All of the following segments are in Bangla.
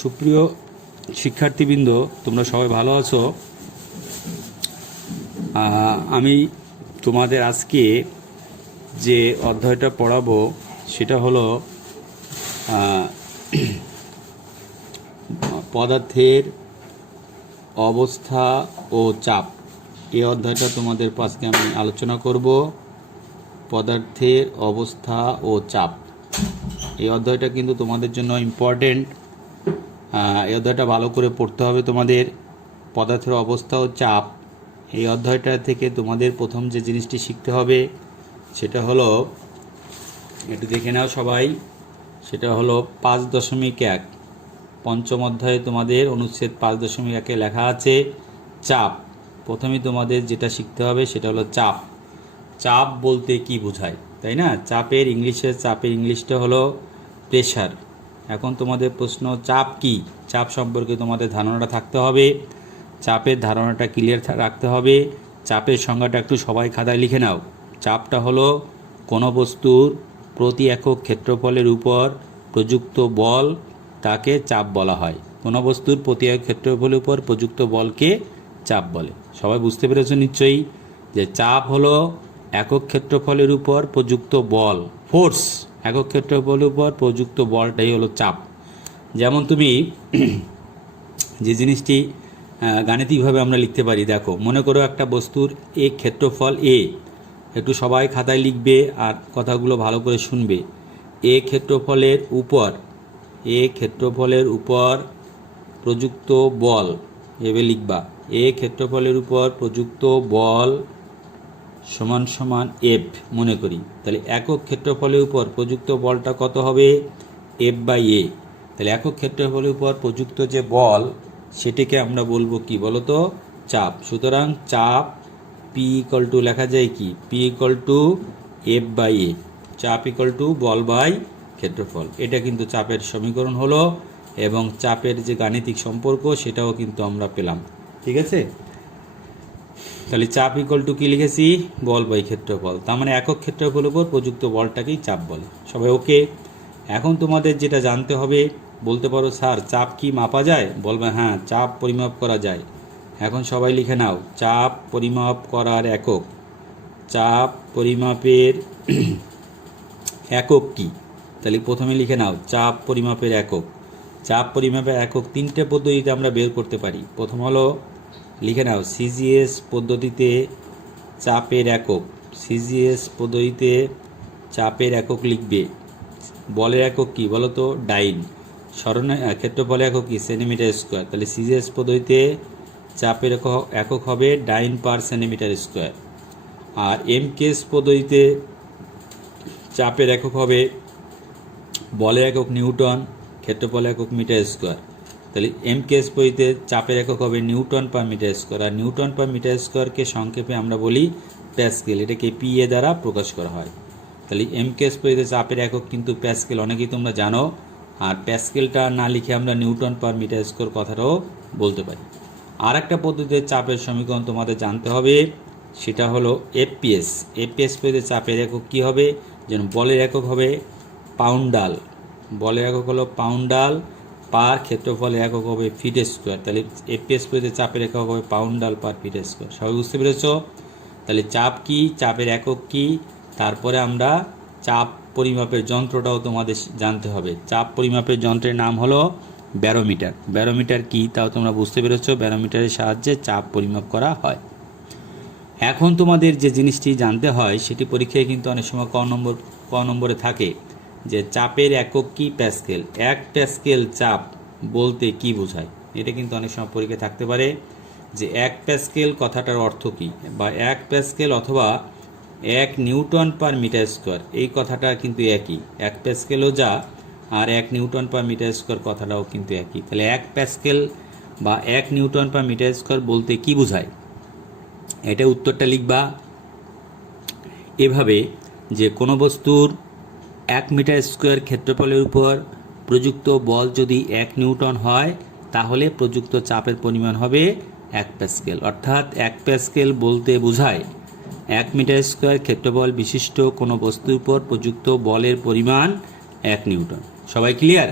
সুপ্রিয় শিক্ষার্থীবৃন্দ, তোমরা সবাই ভালো আছো? আমি তোমাদের আজকে যে অধ্যায়টা পড়াবো সেটা হলো পদার্থের অবস্থা ও চাপ। এই অধ্যায়টা তোমাদের আজকে আমি আলোচনা করব। পদার্থের অবস্থা ও চাপ, এই অধ্যায়টা কিন্তু তোমাদের জন্য ইম্পর্টেন্ট। এই অধ্যায়টা ভালো করে পড়তে হবে তোমাদের। পদার্থের অবস্থা ও চাপ, এই অধ্যায়টা থেকে তোমাদের প্রথম যে জিনিসটি শিখতে হবে সেটা হলো, একটু দেখে নাও সবাই, সেটা হলো 5.1 পঞ্চম অধ্যায়ে তোমাদের অনুচ্ছেদ 5.1 লেখা আছে চাপ। প্রথমে তোমাদের যেটা শিখতে হবে সেটা হলো চাপ। চাপ বলতে কি বোঝায়, তাই না? চাপের ইংলিশটা হলো প্রেশার। এখন তোমাদের প্রশ্ন, চাপ কি? চাপ সম্পর্কে তোমাদের ধারণাটা থাকতে হবে, চাপের ধারণাটা ক্লিয়ার রাখতে হবে। চাপের সংজ্ঞাটা একটু সবাই খাতায় লিখে নাও। চাপটা হলো কোনো বস্তুর প্রতি একক ক্ষেত্রফলের উপর প্রযুক্ত বল, তাকে চাপ বলা হয়। কোনো বস্তুর প্রতি একক ক্ষেত্রফলের উপর প্রযুক্ত বলকে চাপ বলে। সবাই বুঝতে পেরেছো নিশ্চয়ই যে চাপ হলো একক ক্ষেত্রফলের উপর প্রযুক্ত বল, ফোর্স। একক ক্ষেত্রফলের উপর প্রযুক্ত বলটাই হলো চাপ। যেমন তুমি যে জিনিসটি গাণিতিকভাবে আমরা লিখতে পারি, দেখো, মনে করো একটা বস্তুর ক্ষেত্রফল এ। একটু সবাই খাতায় লিখবে আর কথাগুলো ভালো করে শুনবে। ক্ষেত্রফলের উপর প্রযুক্ত বল, এভাবে লিখবা। ক্ষেত্রফলের উপর প্রযুক্ত বল সমান সমান এফ মনে করি। তাহলে একক ক্ষেত্রফলের উপর প্রযুক্ত বলটা কত হবে? F/A। তাহলে একক ক্ষেত্রফলের উপর প্রযুক্ত যে বল সেটাকে আমরা বলবো কি বলো তো? চাপ। সুতরাং চাপ P = লেখা যায় কি? P = F/A। চাপ বল বাই ক্ষেত্রফল। এটা কিন্তু চাপের সমীকরণ হলো, এবং চাপের যে গাণিতিক সম্পর্ক সেটাও কিন্তু আমরা পেলাম। ঠিক আছে? তাহলে চাপ কি লিখেছি? বল বাই ক্ষেত্রফল। তার মানে একক ক্ষেত্রফলের উপর প্রযুক্ত বলটাকেই চাপ বলে। সবাই ওকে? এখন তোমাদের যেটা জানতে হবে, বলতে পারো স্যার চাপ কি মাপা যায়? বলবে হ্যাঁ, চাপ পরিমাপ করা যায়। এখন সবাই লিখে নাও, চাপ পরিমাপ করার একক। চাপ পরিমাপের একক কি? তাহলে প্রথমে লিখে নাও চাপ পরিমাপের একক। চাপ পরিমাপের একক তিনটে পদ্ধতিতে আমরা বের করতে পারি। প্রথম হলো, লিখে নাও, সিজিএস পদ্ধতিতে চাপের একক। সিজিএস পদ্ধতিতে চাপের একক লিখবে। বলের একক কি বলো তো? ডাইন। ক্ষেত্রফলের একক কি? Centimetre square. তাহলে সিজিএস পদ্ধতিতে চাপের একক হবে ডাইন পার সেন্টিমিটার স্কোয়ার। আর এমকেএস পদ্ধতিতে চাপের একক হবে, বলের একক নিউটন, ক্ষেত্রফলের একক মিটার স্কোয়ার। তাহলে এমকেএস পদ্ধতিতে চাপের একক হবে নিউটন পার মিটার স্কোয়ার। আর নিউটন পার মিটার স্কোয়ারকে সংক্ষেপে আমরা বলি প্যাসকেল। এটাকে PA দ্বারা প্রকাশ করা হয়। তাহলে এমকেএস পদ্ধতিতে চাপের একক কিন্তু প্যাসকেল, অনেকেই তোমরা জানো। আর প্যাসকেলটা না লিখে আমরা নিউটন পার মিটার স্কোয়ার কথাটাও বলতে পারি। আর একটা পদ্ধতিতে চাপের সমীকরণ তোমাদের জানতে হবে, সেটা হলো FPS। FPS পদ্ধতিতে চাপের একক কী হবে? যেমন বলের একক হবে পাউন্ডাল। বলের একক হলো পাউন্ডাল, পার ক্ষেত্রফলের একক হবে ফিট স্কোয়ার। তাহলে FPS পদ্ধতিতে চাপের একক হবে পাউন্ডাল পার ফিট স্কোয়ার। সবাই বুঝতে পেরেছ? তাহলে চাপ কি, চাপের একক কি, তারপরে আমরা চাপ পরিমাপের যন্ত্রটাও তোমাদের জানতে হবে। চাপ পরিমাপের যন্ত্রের নাম হলো ব্যারোমিটার। ব্যারোমিটার কি তাও তোমরা বুঝতে পেরেছ? ব্যারোমিটারের সাহায্যে চাপ পরিমাপ করা হয়। এখন তোমাদের যে জিনিসটি জানতে হয় সেটি পরীক্ষায় কিন্তু অনেক সময় ক নম্বরে থাকে, যে চাপের একক কি? প্যাসকেল। 1 প্যাসকেল চাপ বলতে কি বোঝায়? এটা কিন্তু অনেক সময় পরীক্ষায় থাকতে পারে, যে 1 প্যাসকেল কথাটার অর্থ কি, বা 1 প্যাসকেল অথবা 1 নিউটন পার মিটার স্কোয়ার, এই কথাটা কিন্তু একই। 1 প্যাসকেলও যা, আর 1 নিউটন পার মিটার স্কোয়ার কথাটাও কিন্তু একই। তাহলে 1 প্যাসকেল বা 1 নিউটন পার মিটার স্কোয়ার বলতে কি বোঝায়? এটা উত্তরটা লিখবা এভাবে, যে কোনো বস্তুর 1 মিটার স্কোয়ার ক্ষেত্রফলের উপর প্রযুক্ত বল যদি 1 নিউটন হয়, তাহলে প্রযুক্ত চাপের পরিমাণ হবে 1 প্যাসকেল। অর্থাৎ 1 প্যাসকেল বলতে বোঝায় 1 মিটার স্কোয়ার ক্ষেত্রফল বিশিষ্ট কোনো বস্তুর উপর প্রযুক্ত বলের পরিমাণ 1 নিউটন। সবাই ক্লিয়ার?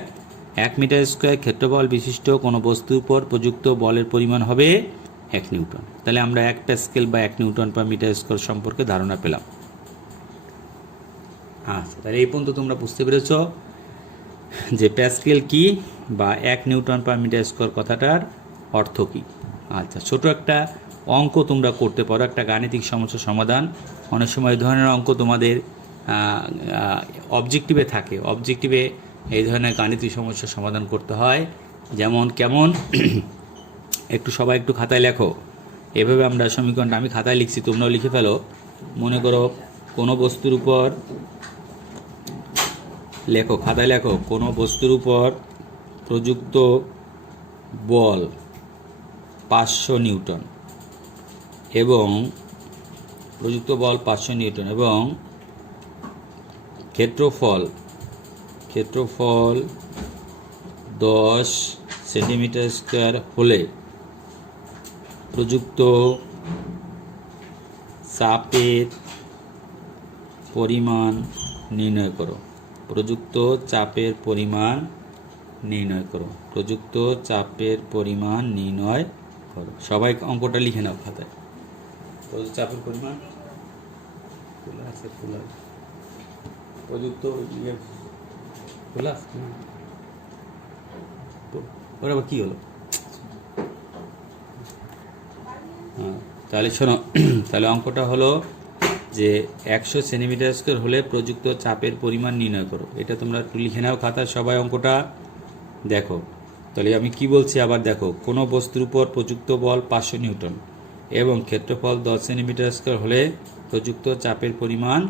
1 মিটার স্কোয়ার ক্ষেত্রফল বিশিষ্ট কোনো বস্তুর উপর প্রযুক্ত বলের পরিমাণ হবে 1 নিউটন। তাহলে আমরা 1 প্যাসকেল বা 1 নিউটন পার মিটার স্কোয়ার সম্পর্কে ধারণা পেলাম। আচ্ছা, তাহলে এই পর্যন্ত তোমরা বুঝতে পেরেছ যে প্যাসকেল কি বা 1 নিউটন পার মিটার স্কোয়ার কথাটার অর্থ কী। আচ্ছা, ছোট একটা অঙ্ক তোমরা করতে পারো, একটা গাণিতিক সমস্যার সমাধান। অনেক সময় এই ধরনের অঙ্ক তোমাদের অবজেক্টিভে থাকে, অবজেক্টিভে এই ধরনের গাণিতিক সমস্যার সমাধান করতে হয়। যেমন কেমন, একটু সবাই একটু খাতায় লেখো। এভাবে আমরা সমীকরণটা, আমি খাতায় লিখছি, তোমরাও লিখে ফেলো। মনে করো কোনো বস্তুর উপর লেখো, খাতায় লেখো, কোনো বস্তুর উপর প্রযুক্ত বল 500 নিউটন এবং প্রযুক্ত বল 500 নিউটন এবং ক্ষেত্রফল 10 সেন্টিমিটার স্কোয়ার হলে প্রযুক্ত চাপের পরিমাণ নির্ণয় করো। প্রযুক্ত চাপের পরিমাণ নির্ণয় করো। প্রযুক্ত চাপের পরিমাণ নির্ণয় করো। সবাই অঙ্কটা লিখে নাও খাতায়। প্রযুক্ত চাপের পরিমাণ প্রযুক্ত ওর আবার কী হলো? হ্যাঁ, তাহলে শোনো, তাহলে অঙ্কটা হলো যে 100 সেন্টিমিটার স্কোয়ার হলে প্রযুক্ত চাপের পরিমাণ নির্ণয় করো। এটা তোমরা একটু লিখে নাও খাতায় সবাই, অঙ্কটা দেখো। তাহলে আমি কি বলছি আবার দেখো, কোনো বস্তুর উপর প্রযুক্ত বল 500 নিউটন এবং ক্ষেত্রফল 10 সেন্টিমিটার স্কোয়ার হলে প্রযুক্ত চাপের পরিমাণ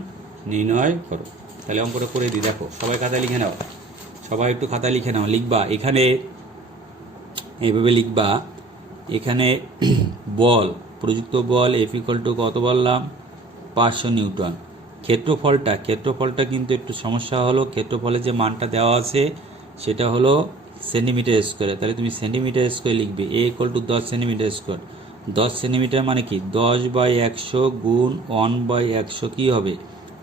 নির্ণয় করো। তাহলে অঙ্কটা করে দিই, দেখো সবাই খাতায় লিখে নাও, সবাই একটু খাতায় লিখে নাও। লিখবা এখানে, এইভাবে লিখবা, এখানে বল, প্রযুক্ত বল F = কত বললাম? 500 নিউটন। ক্ষেত্রফলটা কিন্তু একটু সমস্যা হলো, ক্ষেত্রফলের যে মানটা দেওয়া আছে সেটা হলো সেন্টিমিটার স্কোয়ারে। তাহলে তুমি সেন্টিমিটার স্কোয়ার লিখবে, A = 10 সেন্টিমিটার স্কোয়ার। 10 সেন্টিমিটার মানে কি? 10/100 গুণ 1/100 কী হবে?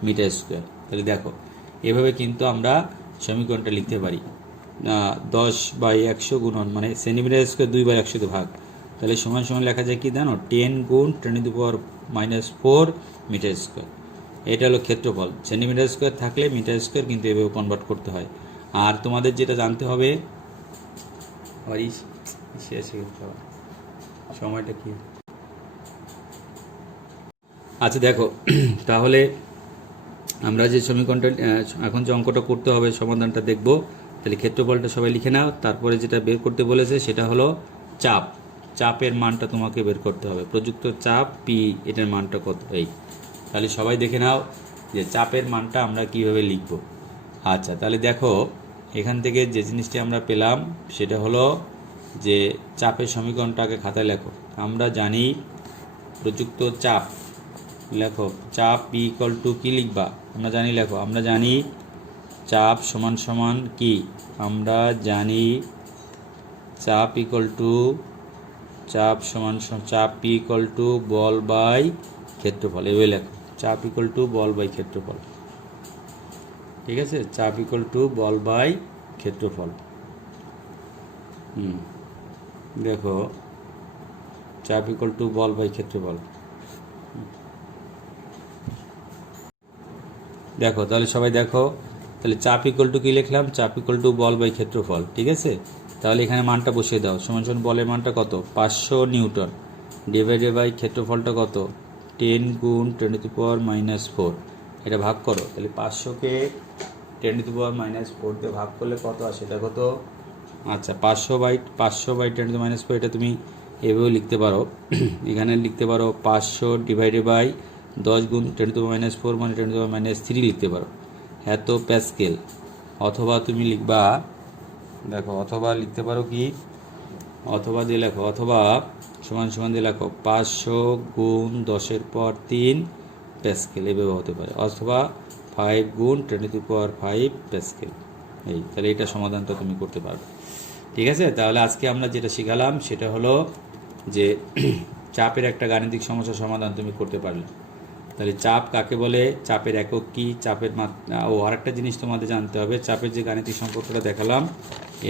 Metre square. তাহলে দেখো এভাবে কিন্তু আমরা সমীকরণটা লিখতে পারি। 10/100 গুণ 1 মানে সেন্টিমিটার স্কোয়ার 2/100 ভাগ। তাহলে সমান সমান লেখা যায় কি জানো? 10 গুণ 10⁻⁴ মিটার স্কোয়ার। এটা হলো ক্ষেত্রফল। সেন্টিমিটার স্কোয়ার থাকলে মিটার স্কোয়ার কিন্তু এভাবে কনভার্ট করতে হয়। আর তোমাদের যেটা জানতে হবে, সময়টা কি? আচ্ছা দেখো, তাহলে আমরা যে সমীকরণটা এখন যে অঙ্কটা করতে হবে, সমাধানটা দেখব। তাহলে ক্ষেত্রফলটা সবাই লিখে নাও। তারপরে যেটা বের করতে বলেছে সেটা হলো চাপ। চাপের মানটা তোমাকে বের করতে হবে। প্রযুক্ত চাপ P, এটার মানটা কত? এই, তাহলে সবাই দেখে নাও যে চাপের মানটা আমরা কিভাবে লিখব। আচ্ছা, তাহলে দেখো এখান থেকে যে জিনিসটি আমরা পেলাম সেটা হলো যে চাপের সমীকরণটাকে খাতায় লেখো। আমরা জানি প্রযুক্ত চাপ, লেখো চাপ P = কি লিখবা? আমরা জানি, লেখো, আমরা জানি চাপ সমান সমান কি? আমরা জানি চাপ P = বল বাই ক্ষেত্রফল। এভাবে লেখো, চাপ = বল বাই ক্ষেত্রফল। ঠিক আছে, চাপ = বল বাই ক্ষেত্রফল। দেখো চাপ = বল বাই ক্ষেত্রফল। দেখো তাহলে সবাই দেখো, তাহলে চাপ = কি লিখলাম? চাপ = বল বাই ক্ষেত্রফল। ঠিক আছে, তাহলে এখানে মানটা বসিয়ে দাও। সমান সমান বলের মানটা কত? 500 নিউটন ডিভাইডেড বাই ক্ষেত্রফলটা কত? 10 গুণ 10⁻⁴। এটা ভাগ করো। তাহলে 500কে 10⁻⁴ দিয়ে ভাগ করলে কত আসে? এটা কত? আচ্ছা, 500/10⁻⁴, এটা তুমি এভাবেও লিখতে পারো। এখানে লিখতে পারো 500 ডিভাইডেড বাই 10 গুণ 10⁻⁴ মানে 10⁻³ লিখতে পারো, এত প্যাসকেল। অথবা তুমি লিখবা, দেখো অথবা লিখতে পারো কি? অথবা দিয়ে লেখো, অথবা সমান সমান দিয়ে লেখো 500 গুণ 10⁻³ প্যাসকেল, এভাবে হতে পারে। অথবা 5 গুণ 10⁵ প্যাসকেল। এই, তাহলে এটা সমাধানটা তুমি করতে পারবে। ঠিক আছে, তাহলে আজকে আমরা যেটা শিখালাম সেটা হলো যে চাপের একটা গাণিতিক সমস্যার সমাধান তুমি করতে পারলে। তাহলে চাপ কাকে বলে, চাপের একক কি, চাপের মাত্রা, ও আরেকটা জিনিস তোমাদের জানতে হবে। চাপের যে গাণিতিক সম্পর্কটা দেখালাম,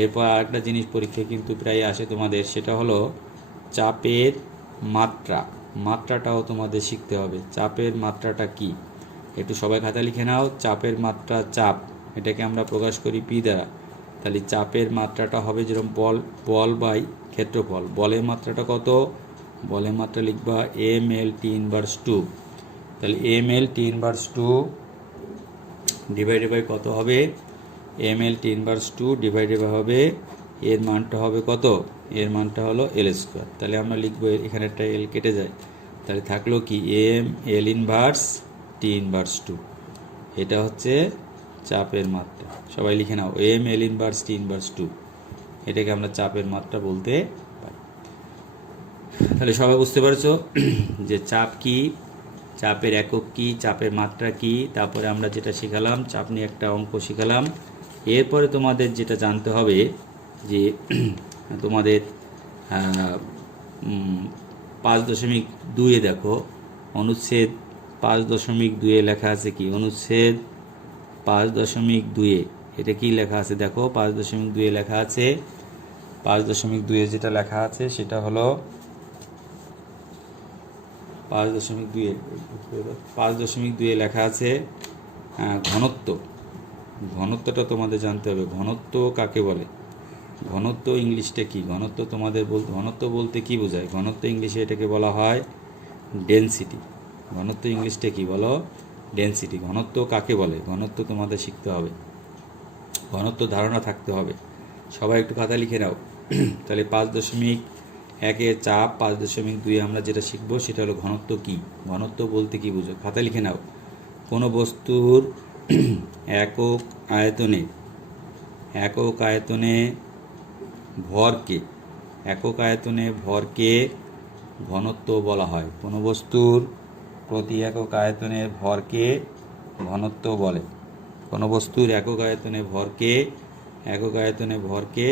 এরপর আরেকটা জিনিস পরীক্ষায় কিন্তু প্রায় আসে তোমাদের, সেটা হলো চাপের মাত্রা। মাত্রাটাও তোমাদের শিখতে হবে। চাপের মাত্রাটা কি, একটু সবাই খাতা লিখে নাও। চাপের মাত্রা, চাপ এটাকে আমরা প্রকাশ করি পি দ্বারা। তাহলে চাপের মাত্রাটা হবে যেরকম বল বাই ক্ষেত্রফল। বলের মাত্রাটা কত, বলের মাত্রা লিখবা mL/2। তাহলে mL/2 ডিভাইডেড বাই কত হবে, mL/2 ডিভাইডেড বাই হবে, এর মানটা হবে কত, এর মানটা হলো L²। তাহলে আমরা লিখবো, এখানে একটা L কেটে যায়, তাহলে থাকলো কি mL/T²। এটা হচ্ছে চাপের মাত্রা। সবাই লিখে নাও mL/T²। এটাকে আমরা চাপের মাত্রা বলতে পারি। তাহলে সবাই বুঝতে পারছো যে চাপ কি, চাপের একক কি, চাপের মাত্রা কি। তারপরে আমরা যেটা শিখালাম, চাপ নিয়ে একটা অঙ্ক শিখালাম। এরপরে তোমাদের যেটা জানতে হবে যে তোমাদের 5.2 দেখো, অনুচ্ছেদ 5.2 লেখা আছে কি, অনুচ্ছেদ 5.2 এটা কি লেখা আছে দেখো। 5.2 লেখা আছে, 5.2 যেটা লেখা আছে সেটা হলো 5.2 লেখা আছে ঘনত্ব। ঘনত্বটা তোমাদের জানতে হবে। ঘনত্ব কাকে বলে, ঘনত্ব ইংলিশটা কি, ঘনত্ব তোমাদের ঘনত্ব বলতে কি বোঝায়, ঘনত্ব ইংলিশে এটাকে বলা হয় ডেনসিটি। ঘনত্ব ইংলিশটা কি বলো, ডেনসিটি। ঘনত্ব কাকে বলে, ঘনত্ব তোমাদের শিখতে হবে, ঘনত্ব ধারণা থাকতে হবে। সবাই একটু খাতা লিখে নাও। তাহলে 5.1 চাপ, 5.2 আমরা যেটা শিখবো সেটা হলো ঘনত্ব কি, ঘনত্ব বলতে কি বুঝো, খাতা লিখে নাও। কোনো বস্তুর একক আয়তনে ভরকে ঘনত্ব বলা হয়। কোনো বস্তুর প্রতি একক আয়তনের ভরকে ঘনত্ব বলে। কোনো বস্তুর একক আয়তনে ভরকে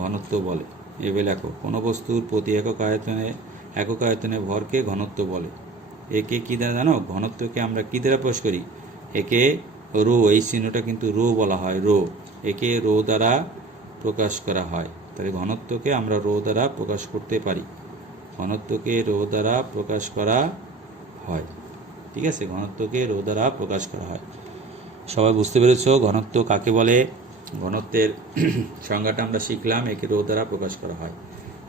ঘনত্ব বলে। এবার লেখো, কোনো বস্তুর প্রতি একক আয়তনে ভরকে ঘনত্ব বলে। একে কী দ্বারা জানো, ঘনত্বকে আমরা কী দ্বারা প্রকাশ করি, একে রো, এই চিহ্নটা কিন্তু রো বলা হয়, রো, একে রো দ্বারা প্রকাশ করা হয়। তাহলে ঘনত্বকে আমরা রো দ্বারা প্রকাশ করতে পারি, ঘনত্বকে রো দ্বারা প্রকাশ করা হয়। ঠিক আছে, ঘনত্বকে রো দ্বারা প্রকাশ করা হয়। সবাই বুঝতে পেরেছো ঘনত্ব কাকে বলে, ঘনত্বের সংজ্ঞাটা আমরা শিখলাম, একে রো দ্বারা প্রকাশ করা হয়।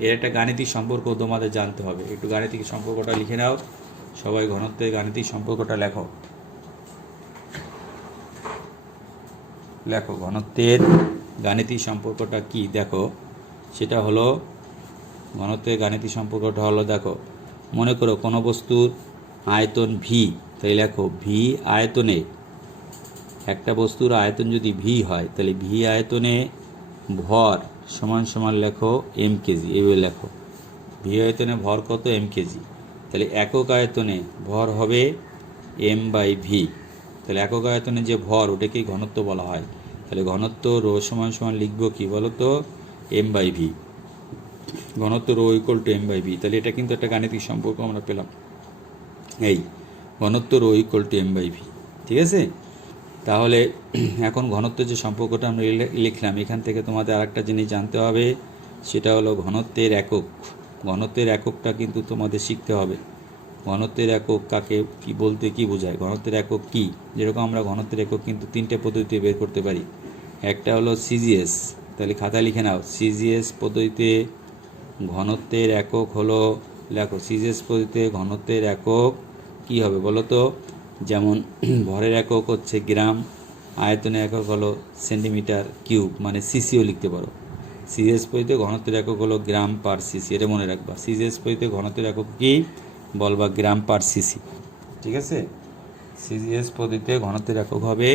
এর একটা গাণিতিক সম্পর্ক তোমাদের জানতে হবে, একটু গাণিতিক সম্পর্কটা লিখে নাও। সবাই ঘনত্বের গাণিতিক সম্পর্কটা লেখো। ঘনত্বের গাণিতিক সম্পর্কটা কি দেখো, সেটা হলো, ঘনত্বের গাণিতিক সম্পর্কটা হলো দেখো, মনে করো কোনো বস্তুর আয়তন ভি, তাই লেখো ভি আয়তনে, একটা বস্তুর আয়তন যদি ভি হয় তাহলে ভি আয়তনে ভর সমান সমান লেখো এম কেজি। এভাবে লেখো, ভি আয়তনে ভর কত, এম কেজি। তাহলে একক আয়তনে ভর হবে m/v। তাহলে একক আয়তনে যে ভর ওটাকেই ঘনত্ব বলা হয়। তাহলে ঘনত্ব রো সমান সমান লিখবো কি বলো তো, m/v। ঘনত্ব রো ইকুয়াল টু m/v। তাহলে এটা কিন্তু একটা গাণিতিক সম্পর্ক আমরা পেলাম, এই ঘনত্ব রো ইকুয়াল টু m/v। ঠিক আছে, তাহলে এখন ঘনত্ব যে সম্পর্কটা আমরা লিখলাম, এখান থেকে তোমাদের আরেকটা জিনিস জানতে হবে, সেটা হলো ঘনত্বের একক। ঘনত্বের এককটা কিন্তু তোমাদের শিখতে হবে। ঘনত্বের একক কাকে কি বলতে কি বোঝায়, ঘনত্বের একক কি। যেরকম আমরা ঘনত্বের একক কিন্তু 3টে পদ্ধতিতে বের করতে পারি। একটা হলো সিজিএস, তাহলে খাতা লিখে নাও, সিজিএস পদ্ধতিতে ঘনত্বের একক হলো, লেখো সিজিএস পদ্ধতিতে ঘনত্বের একক কি হবে বলো তো, যেমন ভরের একক হচ্ছে গ্রাম, আয়তনের একক হলো সেন্টিমিটার কিউব, মানে সিসিও লিখতে পারো। সিজিএস পদ্ধতিতে ঘনত্বের একক হলো গ্রাম পার সিসি, এটা মনে রাখবা। সিজিএস পদ্ধতিতে ঘনত্বের একক কি বলবা, গ্রাম পার সিসি। ঠিক আছে, সিজিএস পদ্ধতিতে ঘনত্বের একক হবে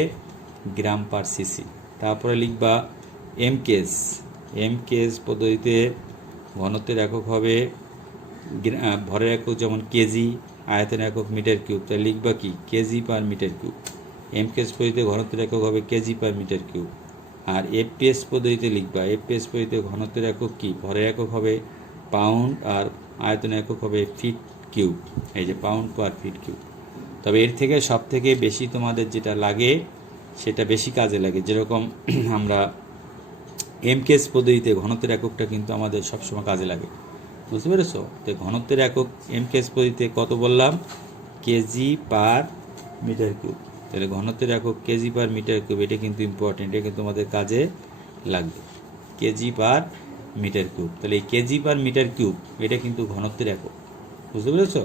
গ্রাম পার সিসি। তারপরে লিখবা এমকেএস পদ্ধতিতে ঘনত্বের একক হবে ভরের একক, যেমন কেজি, আয়তনের একক মিটার কিউব। তাহলে লিখবা কি, KG per metre cube. MKS পদ্ধতিতে ঘনত্বের একক হবে কেজি পার মিটার কিউব। আর এফপিএস পদ্ধতিতে লিখবা, এফপিএস পদ্ধতিতে ঘনত্বের একক কি, ভরের একক হবে পাউন্ড, আর আয়তনের একক হবে ফিট কিউব। এই যে পাউন্ড পার ফিট কিউব। তবে এর থেকে সব থেকে বেশি তোমাদের যেটা লাগে সেটা বেশি কাজে লাগে, যেরকম আমরা এমকেএস পদ্ধতিতে ঘনত্বের এককটা কিন্তু আমাদের সবসময় কাজে লাগে, বুঝতে পেরেছো? তো ঘনত্বের একক এমকেএস পদ্ধতিতে কত বললাম, কেজি পার মিটার কিউব। তাহলে ঘনত্বের একক কেজি পার মিটার কিউব, এটা কিন্তু ইম্পর্টেন্ট, এটা কিন্তু আমাদের কাজে লাগবে, কেজি পার মিটার কিউব। তাহলে এই কেজি পার মিটার কিউব এটা কিন্তু ঘনত্বের একক, বুঝতে পেরেছ?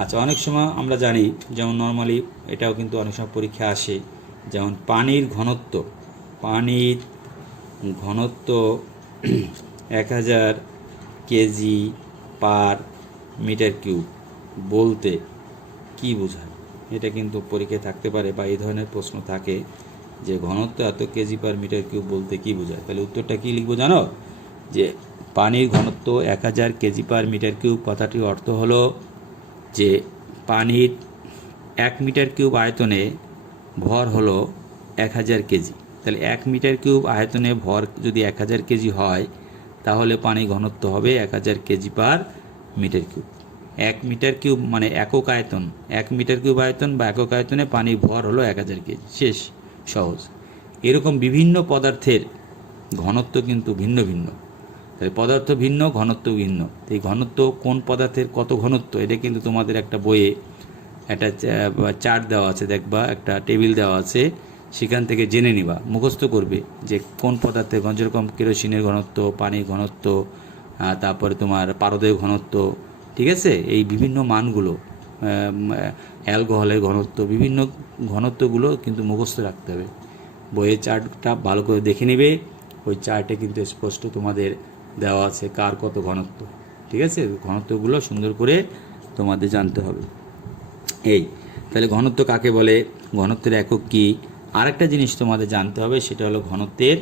আচ্ছা, অনেক সময় আমরা জানি, যেমন নর্মালি এটাও কিন্তু অনেক সময় পরীক্ষা আসে, যেমন পানির ঘনত্ব 1000 কেজি পার মিটার কিউব বলতে কি বোঝায়, এটা কিন্তু পরীক্ষায় থাকতে পারে, বা এই ধরনের প্রশ্ন থাকে যে ঘনত্ব এত কেজি পার মিটার কিউব বলতে কি বোঝায়। তাহলে উত্তরটা কি লিখবো জানো, যে পানির ঘনত্ব 1000 কেজি পার মিটার কিউব, কথাটির অর্থ হলো যে পানির 1 মিটার কিউব আয়তনে ভর হলো 1000 কেজি। তাহলে 1 মিটার কিউব আয়তনে ভর যদি 1000 কেজি হয়, তাহলে পানির ঘনত্ব হবে 1000 KG per metre cube. 1 metre cube মানে একক আয়তন, 1 মিটার কিউব আয়তন বা একক আয়তনে পানির ভর হলো 1000 কেজি, শেষ, সহজ। এরকম বিভিন্ন পদার্থের ঘনত্ব কিন্তু ভিন্ন ভিন্ন, তাই পদার্থ ভিন্ন, ঘনত্ব ভিন্ন। এই ঘনত্ব কোন পদার্থের কত ঘনত্ব, এটা কিন্তু তোমাদের একটা বইয়ে একটা চার্ট দেওয়া আছে, দেখবা একটা টেবিল দেওয়া আছে, সেখান থেকে জেনে নিবা, মুখস্থ করবে যে কোন পদার্থের, যেরকম কেরোসিনের ঘনত্ব, পানির ঘনত্ব, তারপরে তোমার পারদের ঘনত্ব, ঠিক আছে, এই বিভিন্ন মানগুলো, অ্যালকোহলের ঘনত্ব, বিভিন্ন ঘনত্বগুলো কিন্তু মুখস্থ রাখতে হবে। বইয়ের চার্টটা ভালো করে দেখে নেবে, ওই চার্টে কিন্তু স্পষ্ট তোমাদের দেওয়া আছে কার কত ঘনত্ব, ঠিক আছে, ঘনত্বগুলো সুন্দর করে তোমাদের জানতে হবে। এই তাহলে ঘনত্ব কাকে বলে, ঘনত্বের একক কি, আরেকটা জিনিস তোমাদের জানতে হবে, সেটা হলো ঘনত্বের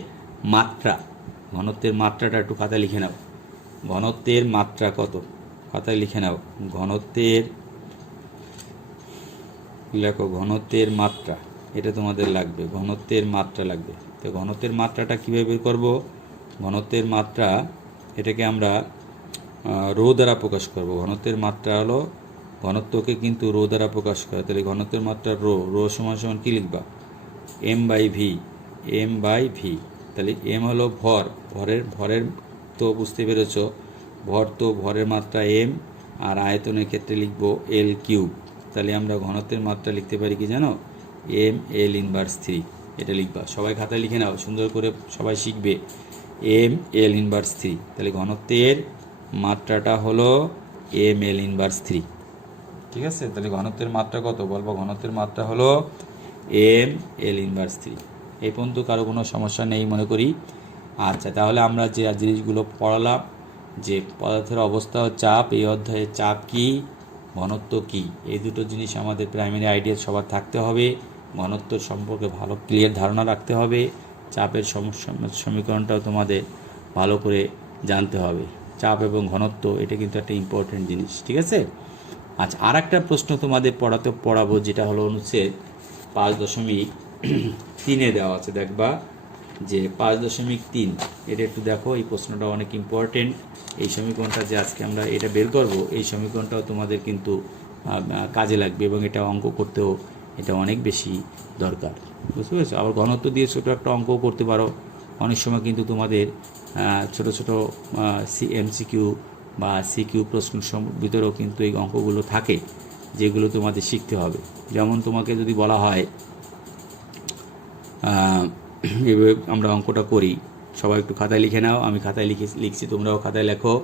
মাত্রা। ঘনত্বের মাত্রাটা একটু খাতায় লিখে নাও, ঘনত্বের মাত্রা কত, খাতায় লিখে নাও, ঘনত্বের লেখো, ঘনত্বের মাত্রা, এটা তোমাদের লাগবে, ঘনত্বের মাত্রা লাগবে। তো ঘনত্বের মাত্রাটা কীভাবে বের করবো, ঘনত্বের মাত্রা এটাকে আমরা রো দ্বারা প্রকাশ করব। ঘনত্বের মাত্রা হলো, ঘনত্বকে কিন্তু রো দ্বারা প্রকাশ করে, তাহলে ঘনত্বের মাত্রা রো সমান সমান কী লিখবা, এম বাই ভি। তাহলে এম হলো ভরের তো বুঝতে পেরেছ, ভরের মাত্রা এম, আর আয়তনের ক্ষেত্রে লিখবো এল কিউব। তাহলে আমরা ঘনত্বের মাত্রা লিখতে পারি কি জানো, এম এল ইনভার্স 3, এটা লিখবা, সবাই খাতায় লিখে নাও, সুন্দর করে সবাই শিখবে, এম এল ইনভার্স 3। তাহলে ঘনত্বের মাত্রাটা হলো এম এল ইনভার্স 3, ঠিক আছে। তাহলে ঘনত্বের মাত্রা কত বলবো, ঘনত্বের মাত্রা হলো এম এল ইনভার্স 3। এই পর্যন্ত কারো কোনো সমস্যা নেই মনে করি। আচ্ছা, তাহলে আমরা যে জিনিসগুলো পড়ালাম, যে পদার্থের অবস্থা ও চাপ, এই অধ্যায়ে চাপ কি, ঘনত্ব কি, এই দুটো জিনিস আমাদের প্রাইমারি আইডিয়া সবার থাকতে হবে। ঘনত্ব সম্পর্কে ভালো ক্লিয়ার ধারণা রাখতে হবে, চাপের সমীকরণটাও তোমাদের ভালো করে জানতে হবে। চাপ এবং ঘনত্ব এটা কিন্তু একটা ইম্পর্টেন্ট জিনিস, ঠিক আছে। আচ্ছা, আর একটা প্রশ্ন তোমাদের পড়াবো, যেটা হলো অনুচ্ছেদ 5.3 দেওয়া আছে, দেখবা যে 5.3, এটা একটু দেখো, এই প্রশ্নটা অনেক ইম্পর্টেন্ট। এই সমীকরণটা যে আজকে আমরা এটা বের করব, এই সমীকরণটাও তোমাদের কিন্তু কাজে লাগবে, এবং এটা অঙ্ক করতেও এটা অনেক বেশি দরকার, বুঝতে পেরেছো। আবার ঘনত্ব দিয়ে ছোটো একটা অঙ্কও করতে পারো, অনেক সময় কিন্তু তোমাদের ছোট ছোট এমসিকিউ বা সিকিউ প্রশ্ন ভিতরেও কিন্তু এই অঙ্কগুলো থাকে, যেগুলো তোমাদের শিখতে হবে। যেমন তোমাকে যদি বলা হয়, এভাবে আমরা অঙ্কটা করি, সবাই একটু খাতায় লিখে নাও, আমি খাতায় লিখছি, তোমরাও খাতায় লেখো।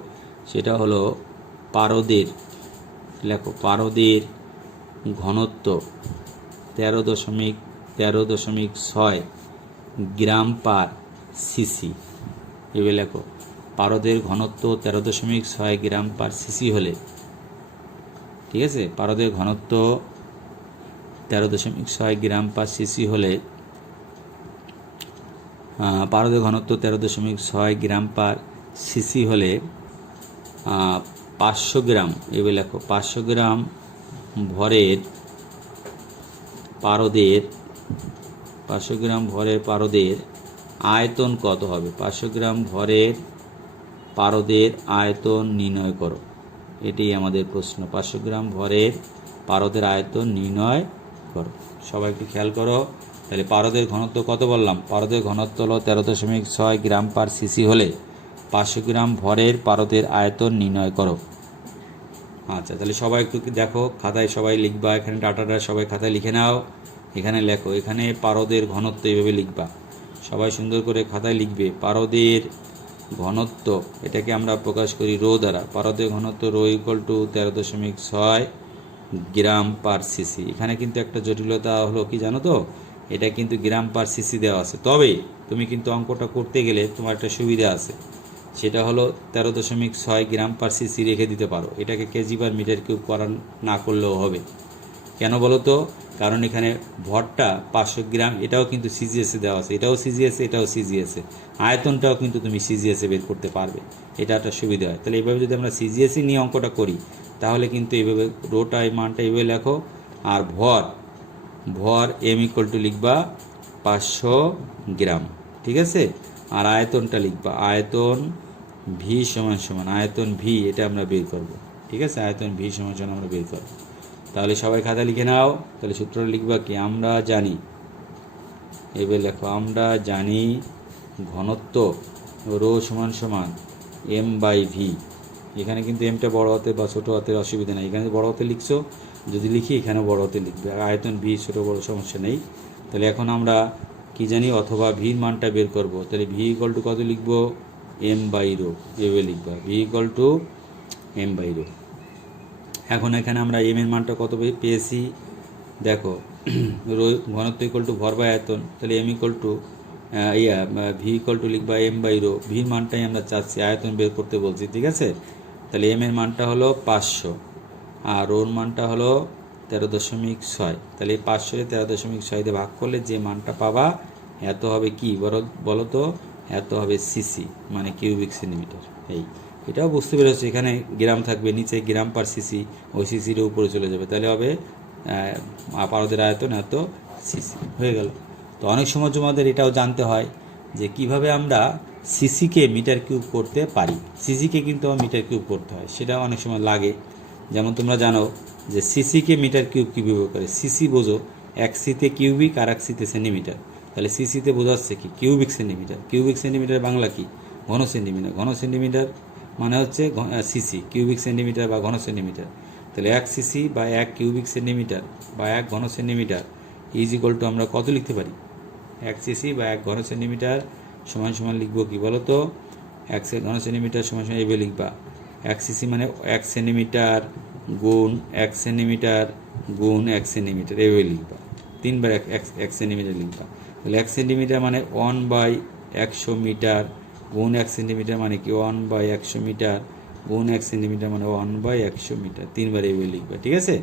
সেটা হলো পারদের, লেখো, পারদের ঘনত্ব 13.6 গ্রাম পার সিসি। এভাবে লেখো, পারদের ঘনত্ব 13.6 গ্রাম পার সিসি হলে, ঠিক আছে, পারদের ঘনত্ব 13.6 গ্রাম পার সিসি হলে, পারদের ঘনত্ব 13.6 গ্রাম পার সিসি হলে 500 গ্রাম, এভাবে লেখো, 500 গ্রাম ভরের পারদের, 500 গ্রাম ভরের পারদের আয়তন কত হবে, 500 গ্রাম ভরের পারদের আয়তন নির্ণয় করো, এটাই আমাদের প্রশ্ন। 500 গ্রাম ভরের পারদের আয়তন নির্ণয় করো। সবাই একটু খেয়াল করো। তাহলে পারদের ঘনত্ব কত বললাম? পারদের ঘনত্ব হলো 13.6 গ্রাম পার সিসি হলে 500 গ্রাম ভরের পারদের আয়তন নির্ণয় করো। আচ্ছা, তাহলে সবাই একটু দেখো, খাতায় সবাই লিখবা, এখানে ডাটাটা সবাই খাতায় লিখে নাও, এখানে লেখো, এখানে পারদের ঘনত্ব এইভাবে লিখবা, সবাই সুন্দর করে খাতায় লিখবে। পারদের ঘনত্ব এটাকে আমরা প্রকাশ করি রো দ্বারা। পারদের ঘনত্ব rho equal to 13.6 gram per CC. এখানে কিন্তু একটা জটিলতা হলো কি জানো তো, এটা কিন্তু গ্রাম পার সিসি দেওয়া আছে, তবে তুমি কিন্তু অঙ্কটা করতে গেলে তোমার একটা সুবিধা আছে, সেটা হলো 13.6 গ্রাম পার সিসি রেখে দিতে পারো। এটাকে কেজি পার মিটার কিউব করা না করলেও হবে। কেন বলো তো? কারণ এখানে ভরটা 500 গ্রাম, এটাও কিন্তু সিজিএসে দেওয়া আছে, এটাও সিজিএসে, এটাও সিজিএসে, আয়তনটাও কিন্তু তুমি সিজিএসে বের করতে পারবে, এটা একটা সুবিধা হয়। তাহলে এইভাবে যদি আমরা সিজিএসই নিয়ে অঙ্কটা করি তাহলে কিন্তু এইভাবে রোটা এই মানটা এইভাবে লেখো, আর ভর এম ইকুয়াল টু লিখবা 500 গ্রাম, ঠিক আছে? আর আয়তনটা লিখবা, আয়তন ভি সমান সমান, আয়তন ভি এটা আমরা বের করব, ঠিক আছে? আয়তন ভি সমান সমান আমরা বের করব। তাহলে সবাই খাতা লিখে নাও। তাহলে সূত্রটা লিখবা কি? আমরা জানি, এবার লেখো, আমরা জানি ঘনত্ব রো সমান সমান এম বাই ভি। এখানে কিন্তু এমটা বড় হাতে বা ছোটো হাতের অসুবিধা নেই, এখানে বড় হাতে লিখছো, যদি লিখি এখানে বড় হাতে লিখবে, আর আয়তন ভি ছোটো বড় সমস্যা নেই। তাহলে এখন আমরা কি জানি, অথবা ভির মানটা বের করব। তাহলে ভি ইকুয়াল টু কত লিখবো? এম বাই রো, এভাবে লিখবা, V equal to M by rho. এখন এখানে আমরা এম এর মানটা কত পেয়েছি দেখো, রো ঘনত্ব ইকুয়াল টু ভর বাই আয়তন, তাহলে M equal to V equal to লিখবা এম বাই রো, ভির মানটাই আমরা চাচ্ছি, আয়তন বের করতে বলছি, ঠিক আছে? তাহলে এম এর মানটা হলো 500 আর রোর মানটা হলো 13.6। তাহলে এই 500 13.6 দিয়ে ভাগ করলে যে মানটা পাবা এত হবে কি বলো তো? এত হবে সিসি, মানে কিউবিক সেন্টিমিটার। এটাও বুঝতে পেরেছো, এখানে গ্রাম থাকবে, নিচে গ্রাম পার সিসি, ওই সিসিটা উপরে চলে যাবে, তাহলে হবে পারদের আয়তন এত সিসি, হয়ে গেল। তো অনেক সময় তোমাদের এটাও জানতে হয় যে কিভাবে আমরা সিসিকে মিটার কিউব করতে পারি। সিসিকে কিন্তু মিটার কিউব করতে হয়, সেটা অনেক সময় লাগে। যেমন তোমরা জানো যে সিসিকে মিটার কিউব কীভাবে করে, সিসি বোঝো এক সিতে কিউবিক আর এক সিতে সেন্টিমিটার। তাহলে সিসিতে বোঝাচ্ছে কি? Cubic centimetre. Cubic centimetre Bangla কি? ঘন সেন্টিমিটার। ঘন সেন্টিমিটার মানে হচ্ছে সিসি, কিউবিক সেন্টিমিটার বা ঘন সেন্টিমিটার। তাহলে এক সিসি বা এক কিউবিক সেন্টিমিটার বা এক ঘন সেন্টিমিটার ইজ ইকুয়াল টু আমরা কত লিখতে পারি? এক সিসি বা এক ঘন সেন্টিমিটার সমান সমান লিখবো কি বলো তো? এক ঘন সেন্টিমিটার সমান সমান এভাবে লিখবা, এক সিসি মানে 1 সেন্টিমিটার গুণ 1 সেন্টিমিটার গুণ 1 সেন্টিমিটার, এভাবে লিখবা, 3 বার 1 সেন্টিমিটার লিখবা। তাহলে 1 সেন্টিমিটার মানে 1/100 মিটার গুণ 1 সেন্টিমিটার মানে কি 1/100 মিটার গুণ 1 সেন্টিমিটার মানে 1/100 মিটার, 3 বার এভাবে লিখবা, ঠিক আছে?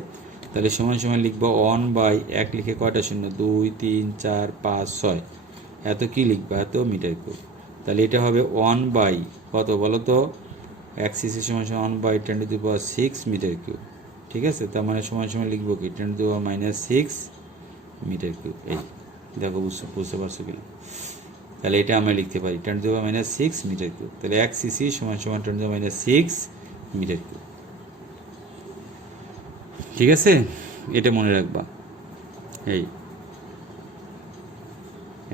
তাহলে সমান সমান লিখবা 1/1 লিখে কয়টা শূন্য? 2 3 4 5 6, এত কি লিখবা? এত মিটার কিউব। তাহলে এটা হবে 1 কত বলো তো? 1 সিসি সমান সমান 1/10⁻6 মিটার কিউব, ঠিক আছে? তার মানে সমান সমান লিখবো কি 10⁻6 মিটার কিউব। এই দেখো বুঝতে পারছো কিনা? তাহলে এটা আমরা লিখতে পারি 10⁻6 মিটার কিউব। তাহলে 1 সিসি সমান সমান 10⁻6 মিটার কিউব, ঠিক আছে? এটা মনে রাখবা।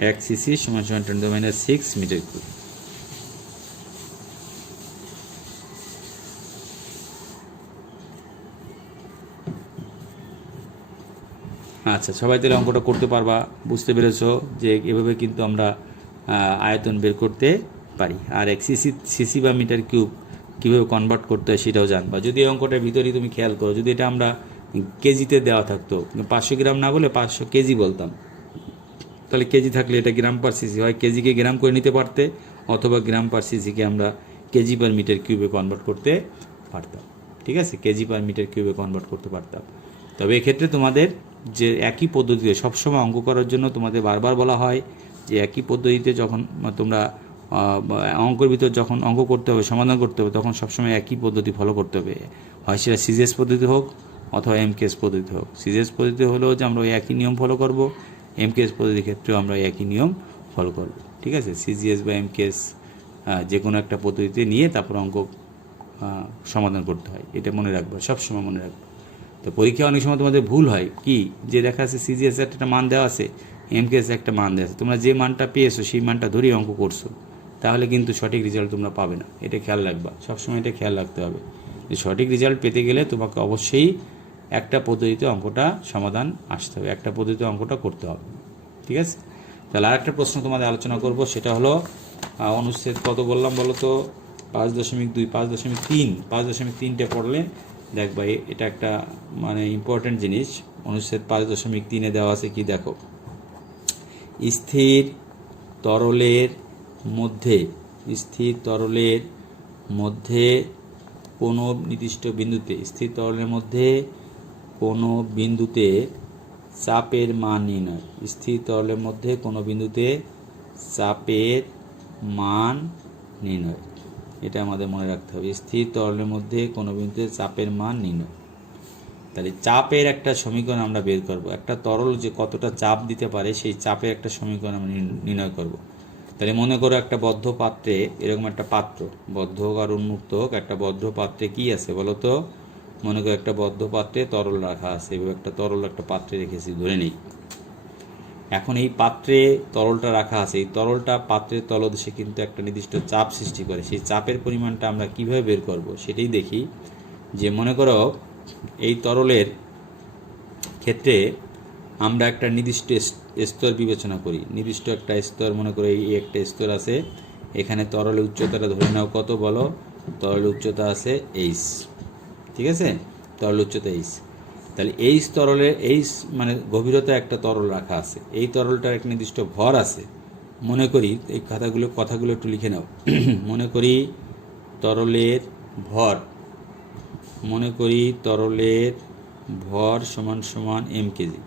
1 সিসি সমান সমান 10⁻6 মিটার কিউব। আচ্ছা, সবাই তাহলে অঙ্কটা করতে পারবা, বুঝতে পেরেছো যে এভাবে কিন্তু আমরা আয়তন বের করতে পারি। আর এক সিসি বা মিটার কিউব কীভাবে কনভার্ট করতে হয় সেটাও জানবা। যদি এই অঙ্কটার ভিতরেই তুমি খেয়াল করো, যদি এটা আমরা কেজিতে দেওয়া থাকতো, 500 গ্রাম না বলে 500 কেজি বলতাম, তাহলে কেজি থাকলে এটা গ্রাম পার সিসি হয়, কেজিকে গ্রাম করে নিতে পারতে, অথবা গ্রাম পার সিসিকে আমরা কেজি পার মিটার কিউবে কনভার্ট করতে পারতাম, ঠিক আছে? কেজি পার মিটার কিউবে কনভার্ট করতে পারতাম। তবে এক্ষেত্রে তোমাদের যে একই পদ্ধতিতে সবসময় অঙ্ক করার জন্য তোমাদের বারবার বলা হয় যে একই পদ্ধতিতে যখন তোমরা অঙ্কের ভিতর যখন অঙ্ক করতে হবে, সমাধান করতে হবে, তখন সবসময় একই পদ্ধতি ফলো করতে হবে, হয় সেটা সিজিএস পদ্ধতি হোক অথবা এমকেএস পদ্ধতি হোক। সিজিএস পদ্ধতি হলেও যে আমরা ওই একই নিয়ম ফলো করব, এমকেএস পদ্ধতির ক্ষেত্রেও আমরা একই নিয়ম ফলো করব, ঠিক আছে? সিজিএস বা এমকেএস যে কোনো একটা পদ্ধতিতে নিয়ে তারপর অঙ্ক সমাধান করতে হয়, এটা মনে রাখবো, সবসময় মনে রাখবো। তো পরীক্ষায় অনেক সময় তোমাদের ভুল হয় কি, যে দেখা আছে সিজিএস একটা মান দেওয়া আছে, এমকেএস একটা মান দেওয়া আছে, তোমরা যে মানটা পেয়েছো সেই মানটা ধরেই অঙ্ক করছো, তাহলে কিন্তু সঠিক রেজাল্ট তোমরা পাবে না। এটা খেয়াল রাখবা, সবসময় এটা খেয়াল রাখতে হবে যে সঠিক রেজাল্ট পেতে গেলে তোমাকে অবশ্যই একটা পদ্ধতিতে অঙ্কটা সমাধান আসতে হবে, একটা পদ্ধতিতে অঙ্কটা করতে হবে। ঠিক আছে, তাহলে আরেকটা প্রশ্ন তোমাদের আলোচনা করব, সেটা হলো অনুচ্ছেদ কত বললাম বলো তো, 5.2, 5.3, 5.3টে পড়লে দেখবা এটা একটা মানে ইম্পর্টেন্ট জিনিস। অনুচ্ছেদ 5.3-এ দেওয়া আছে কি দেখো, স্থির তরলের মধ্যে, স্থির তরলের মধ্যে কোনো নির্দিষ্ট বিন্দুতে, স্থির তরলের মধ্যে কোনো বিন্দুতে চাপের মান নির্ণয়, স্থির তরলের মধ্যে কোনো বিন্দুতে চাপের মান নির্ণয়, এটা আমাদের মনে রাখতে হবে। স্থির তরলের মধ্যে কোনো বিন্দুতে চাপের মান নির্ণয়, তাহলে চাপের একটা সমীকরণ আমরা বের করব, একটা তরল যে কতটা চাপ দিতে পারে সেই চাপের একটা সমীকরণ আমরা নির্ণয় করব। তাহলে মনে করো একটা বদ্ধ পাত্রে, এরকম একটা পাত্র, বদ্ধ হোক আর উন্মুক্ত হোক, একটা বদ্ধ পাত্রে কি আছে বলো তো, মনে করো একটা বদ্ধ পাত্রে তরল রাখা আছে, এভাবে একটা তরল একটা পাত্রে রেখেছি ধরে নেই। এখন এই পাত্রে তরলটা রাখা আছে, এই তরলটা পাত্রের তলদেশে কিন্তু একটা নির্দিষ্ট চাপ সৃষ্টি করে, সেই চাপের পরিমাণটা আমরা কিভাবে বের করব সেটাই দেখি। যে মনে করো এই তরলের ক্ষেত্রে আমরা একটা নির্দিষ্ট স্তর বিবেচনা করি, নির্দিষ্ট একটা স্তর, মনে করো এই একটা স্তর আছে, এখানে তরলের উচ্চতাটা ধরে নাও কত বলো, তরলের উচ্চতা আছে এইচ, ঠিক আছে, তরল উচ্চতা এইচ। তাহলে এইচ তরলে, এইচ মানে গভীরতা একটা তরল রাখা আছে, এই তরলটার একটা নির্দিষ্ট ভর আছে। মনে করি এই কথাগুলো একটু লিখে নাও। মনে করি তরলের ভর, মনে করি তরলের ভর সমান সমান এম কেজি,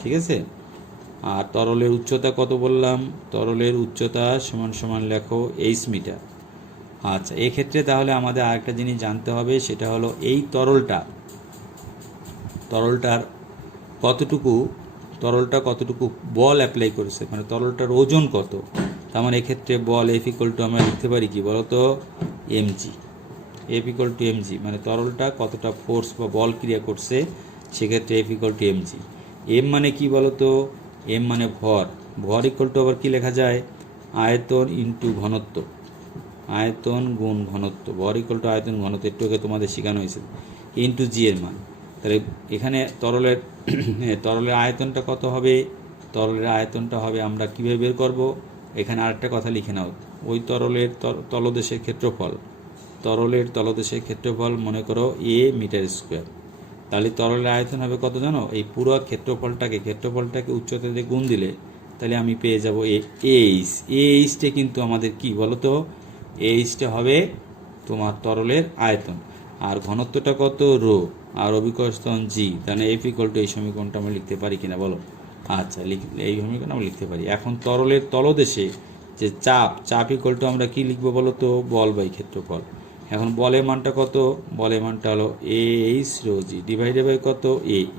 ঠিক আছে। আর তরলের উচ্চতা কত বললাম, তরলের উচ্চতা সমান সমান লেখো এইচ মিটার। আচ্ছা, এক্ষেত্রে তাহলে আমাদের আরেকটা জিনিস জানতে হবে, সেটা হলো এই তরলটার কতটুকু বল অ্যাপ্লাই করেছে, মানে তরলটার ওজন কত। তার মানে এক্ষেত্রে বল এফ ইকুয়াল টু আমরা লিখতে পারি কি বলো তো, MG. F equal to MG মানে তরলটা কতটা ফোর্স বা বল ক্রিয়া করছে, সেক্ষেত্রে F equal to MG. M মানে কি বলো তো, এম মানে ভর, ভর ইকুয়াল টু আবার কি লেখা যায়, আয়তন ইন্টু ঘনত্ব, আয়তন গুণ ঘনত্ব, ভর ইকুয়াল টু আয়তন ঘনত্ব, একটু আগে তোমাদের শেখানো হয়েছে, ইন্টু জি এর মান। তাহলে এখানে তরলের আয়তনটা কত হবে, তরলের আয়তনটা হবে আমরা কীভাবে বের করব, এখানে আরেকটা কথা লিখে নাও, ওই তরলের তলদেশের ক্ষেত্রফল, তরলের তলদেশের ক্ষেত্রফল মনে করো এ মিটার স্কোয়ার। তাহলে তরলের আয়তন হবে কত জানো, এই পুরো ক্ষেত্রফলটাকে উচ্চতা দিয়ে গুণ দিলে তাহলে আমি পেয়ে যাব এইচটা কিন্তু আমাদের কি বলো তো, এইচটা হবে তোমার তরলের আয়তন, আর ঘনত্বটা কত রো, আর অভিকর্ষণ জি। তাহলে এফ ইকুয়াল টু এই সমীকরণটা আমরা লিখতে পারি কিনা বলো। আচ্ছা, এই সমীকরণ আমরা লিখতে পারি। এখন তরলের তলদেশে যে চাপ ইকুয়াল টু আমরা কি লিখবো বলো তো, বল বাই ক্ষেত্রফল। এখন বলের মানটা কত, বলের মানটা হলো H rho G divided by কত,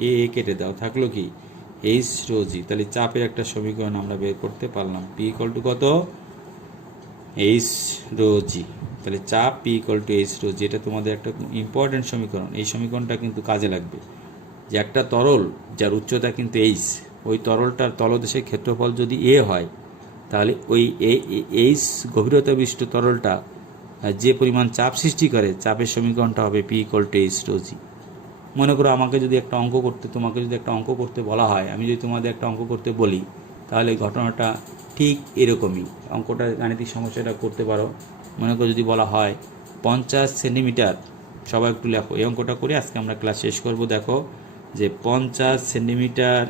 এ কেটে দাও, থাকলো কি এইচ রো জি। তাহলে চাপের একটা সমীকরণ আমরা বের করতে পারলাম, পি ইকুয়াল টু কত, এইচ রো জি। তাহলে চাপ P equal to H rho g, এটা তোমাদের একটা ইম্পর্টেন্ট সমীকরণ। এই সমীকরণটা কিন্তু কাজে লাগবে, যে একটা তরল যার উচ্চতা কিন্তু এইচ, ওই তরলটার তলদেশের ক্ষেত্রফল যদি এ হয়, তাহলে ওই এইচ গভীরতা বিশিষ্ট তরলটা যে পরিমাণ চাপ সৃষ্টি করে, চাপের সমীকরণটা হবে P equal to H rho g. মনে করো তোমাকে যদি একটা অঙ্ক করতে বলা হয়, আমি যদি তোমাদের একটা অঙ্ক করতে বলি, তাহলে ঘটনাটা ঠিক এরকমই, অঙ্কটা গাণিতিক সমস্যাটা করতে পারো। মনে করো যদি বলা হয় 50 সেন্টিমিটার, সবাই একটু লেখো, এই অঙ্কটা করে আজকে আমরা ক্লাস শেষ করব। দেখো যে 50 সেন্টিমিটার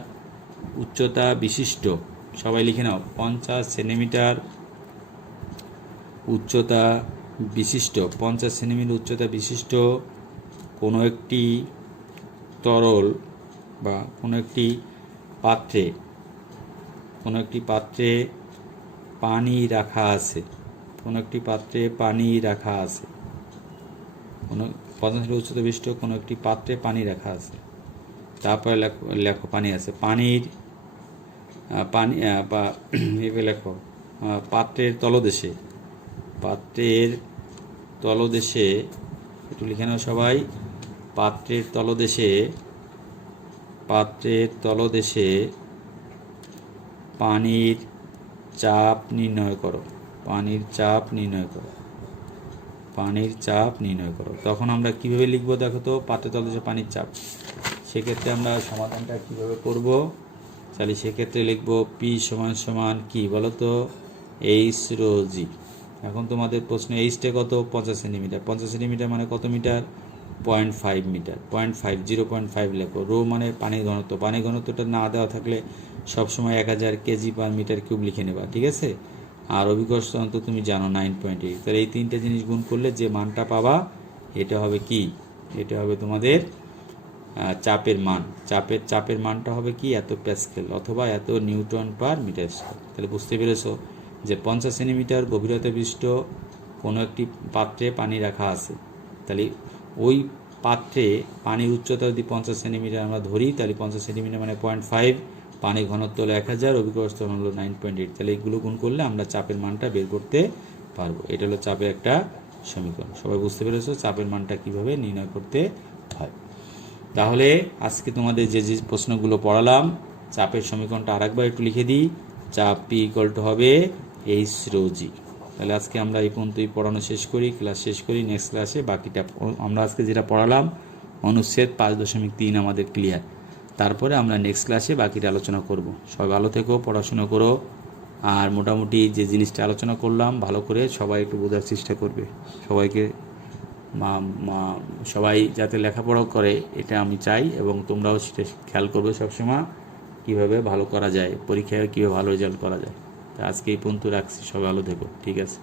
উচ্চতা বিশিষ্ট, সবাই লিখে নাও, 50 সেন্টিমিটার উচ্চতা বিশিষ্ট, 50 সেন্টিমিটার উচ্চতা বিশিষ্ট কোনো একটি তরল বা কোনো একটি পাত্রে পানি রাখা আছে, কোনো 50 সেন্টিমিটার উচ্চতা বিশিষ্ট কোনো একটি পাত্রে পানি রাখা আছে। তারপরে লেখো পানি আছে, এভাবে লেখো, পাত্রের তলদেশে একটু লিখে নাও সবাই, পাত্রের তলদেশে পাত্রের তলদেশে পানির চাপ নির্ণয় করো। পানির চাপ নির্ণয় করো। পানির চাপ নির্ণয় করো। তখন আমরা কিভাবে লিখবো দেখো তো, পাত্রের তলদেশে পানির চাপ। সেক্ষেত্রে আমরা সমাধানটা কিভাবে করব? তাহলে সেক্ষেত্রে লিখবো পি সমান সমান কি বলো তো, এইচ রো জি। এখন তোমাদের প্রশ্ন এইচটা কত? 50 সেন্টিমিটার। 50 সেন্টিমিটার মানে কত মিটার? 0.5 মিটার। 0.5 0.5 লেখো। রো মানে পানির ঘনত্ব। পানির ঘনত্বটা না দেওয়া থাকলে সবসময় 1000 কেজি পার মিটার কিউব লিখে নেবা, ঠিক আছে? আর অভিকর্ষ তো তুমি জানো 9.8। তাহলে এই তিনটে জিনিস গুণ করলে যে মানটা পাবা এটা হবে কি? এটা হবে তোমাদের চাপের মান। চাপের মানটা হবে কি? এত প্যাসকেল অথবা এত নিউটন পার মিটার স্কয়ার। তাহলে বুঝতে পেরেছো যে 50 সেন্টিমিটার গভীরতা বিশিষ্ট কোনো একটি পাত্রে পানি রাখা আছে। তাহলে ওই পাত্রে পানির উচ্চতা যদি 50 সেন্টিমিটার আমরা ধরি, তাহলে 50 সেন্টিমিটার মানে 0.5, পানির ঘনত্ব হলো 1000, অভিকর্ষ হলো 9.8। তাহলে এইগুলো গুণ করলে আমরা চাপের মানটা বের করতে পারবো। এটা হলো চাপের একটা সমীকরণ। সবাই বুঝতে পেরেছো চাপের মানটা কিভাবে নির্ণয় করতে হয়। তাহলে আজকে তোমাদের যে যে প্রশ্নগুলো পড়ালাম, চাপের সমীকরণটা আরেকবার একটু লিখে দিই। চাপ পি ইকুয়াল টু হবে এইচ রো জি। তাহলে আজকে আমরা এই পর্যন্তই পড়ানো শেষ করি, ক্লাস শেষ করি। নেক্সট ক্লাসে বাকিটা আমরা আজকে যেটা পড়ালাম অনুচ্ছেদ 5.3 আমাদের ক্লিয়ার। তারপরে আমরা নেক্সট ক্লাসে বাকিটা আলোচনা করব। সবাই ভালো থেকো, পড়াশোনা করো। আর মোটামুটি যে জিনিসটা আলোচনা করলাম ভালো করে সবাই একটু বোঝার চেষ্টা করবে। সবাইকে সবাই যাতে লেখাপড়া করে এটা আমি চাই, এবং তোমরাও সেটা খেয়াল করবে সবসময় কীভাবে ভালো করা যায়, পরীক্ষায় কীভাবে ভালো রেজাল্ট করা যায়। তা আজকে এই পর্যন্ত রাখছি। সবাই ভালো থেকো, ঠিক আছে?